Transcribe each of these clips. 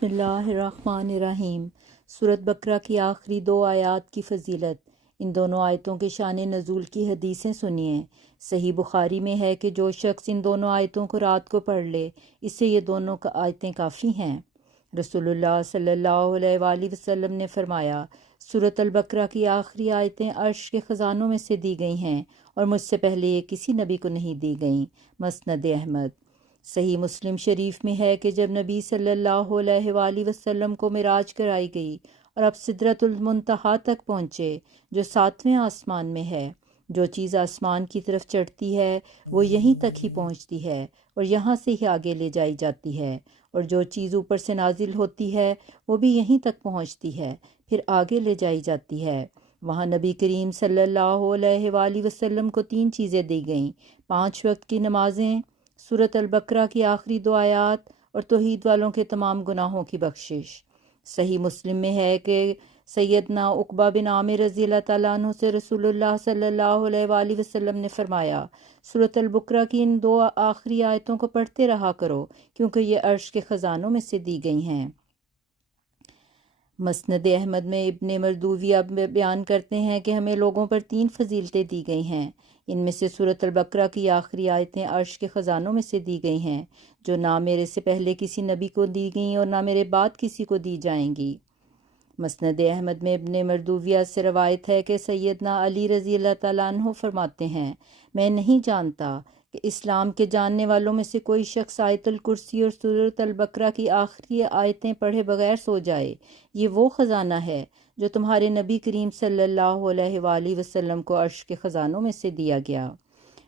بسم اللہ الرحمن الرحیم۔ سورۃ بقرہ کی آخری 2 آیات کی فضیلت۔ ان دونوں آیتوں کے شان نزول کی حدیثیں سنیے۔ صحیح بخاری میں ہے کہ جو شخص ان دونوں آیتوں کو رات کو پڑھ لے اس سے یہ دونوں آیتیں کافی ہیں۔ رسول اللہ صلی اللہ علیہ وآلہ وسلم نے فرمایا، سورۃ البقرہ کی آخری آیتیں عرش کے خزانوں میں سے دی گئی ہیں اور مجھ سے پہلے یہ کسی نبی کو نہیں دی گئیں۔ مسند احمد۔ صحیح مسلم شریف میں ہے کہ جب نبی صلی اللہ علیہ وآلہ وسلم کو معراج کرائی گئی اور اب سدرۃ المنتہا تک پہنچے جو 7ویں آسمان میں ہے، جو چیز آسمان کی طرف چڑھتی ہے وہ یہیں تک ہی پہنچتی ہے اور یہاں سے ہی آگے لے جائی جاتی ہے، اور جو چیز اوپر سے نازل ہوتی ہے وہ بھی یہیں تک پہنچتی ہے پھر آگے لے جائی جاتی ہے۔ وہاں نبی کریم صلی اللہ علیہ وآلہ وسلم کو 3 چیزیں دی گئیں: 5 وقت کی نمازیں، سورۃ البقرہ کی آخری 2 آیات اور توحید والوں کے تمام گناہوں کی بخشش۔ صحیح مسلم میں ہے کہ سیدنا عقبہ بن عامر رضی اللہ تعالیٰ عنہ سے رسول اللہ صلی اللہ علیہ وآلہ وسلم نے فرمایا، سورۃ البقرہ کی ان 2 آخری آیتوں کو پڑھتے رہا کرو کیونکہ یہ عرش کے خزانوں میں سے دی گئی ہیں۔ مسند احمد میں ابن مردویہ بیان کرتے ہیں کہ ہمیں لوگوں پر 3 فضیلتیں دی گئی ہیں۔ ان میں سے سورۃ البقرہ کی آخری آیتیں عرش کے خزانوں میں سے دی گئی ہیں، جو نہ میرے سے پہلے کسی نبی کو دی گئیں اور نہ میرے بعد کسی کو دی جائیں گی۔ مسند احمد میں ابن مردویہ سے روایت ہے کہ سیدنا علی رضی اللہ تعالیٰ عنہ فرماتے ہیں، میں نہیں جانتا کہ اسلام کے جاننے والوں میں سے کوئی شخص آیت الکرسی اور سورۃ البقرہ کی آخری آیتیں پڑھے بغیر سو جائے۔ یہ وہ خزانہ ہے جو تمہارے نبی کریم صلی اللہ علیہ وآلہ وسلم کو عرش کے خزانوں میں سے دیا گیا۔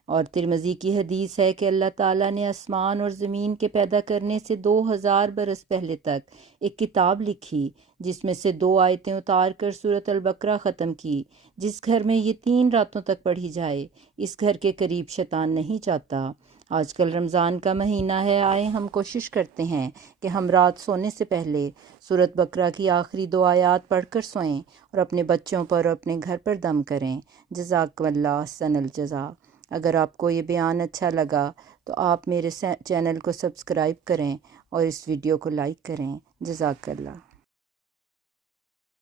اور ترمذی کی حدیث ہے کہ اللہ تعالیٰ نے آسمان اور زمین کے پیدا کرنے سے 2000 برس پہلے تک ایک کتاب لکھی جس میں سے 2 آیتیں اتار کر سورۃ البقرہ ختم کی۔ جس گھر میں یہ 3 راتوں تک پڑھی جائے اس گھر کے قریب شیطان نہیں جاتا۔ آج کل رمضان کا مہینہ ہے، آئے ہم کوشش کرتے ہیں کہ ہم رات سونے سے پہلے سورۃ بقرہ کی آخری 2 آیات پڑھ کر سوئیں اور اپنے بچوں پر اور اپنے گھر پر دم کریں۔ جزاک اللہ احسن الجزا۔ اگر آپ کو یہ بیان اچھا لگا تو آپ میرے چینل کو سبسکرائب کریں اور اس ویڈیو کو لائک کریں۔ جزاک اللہ۔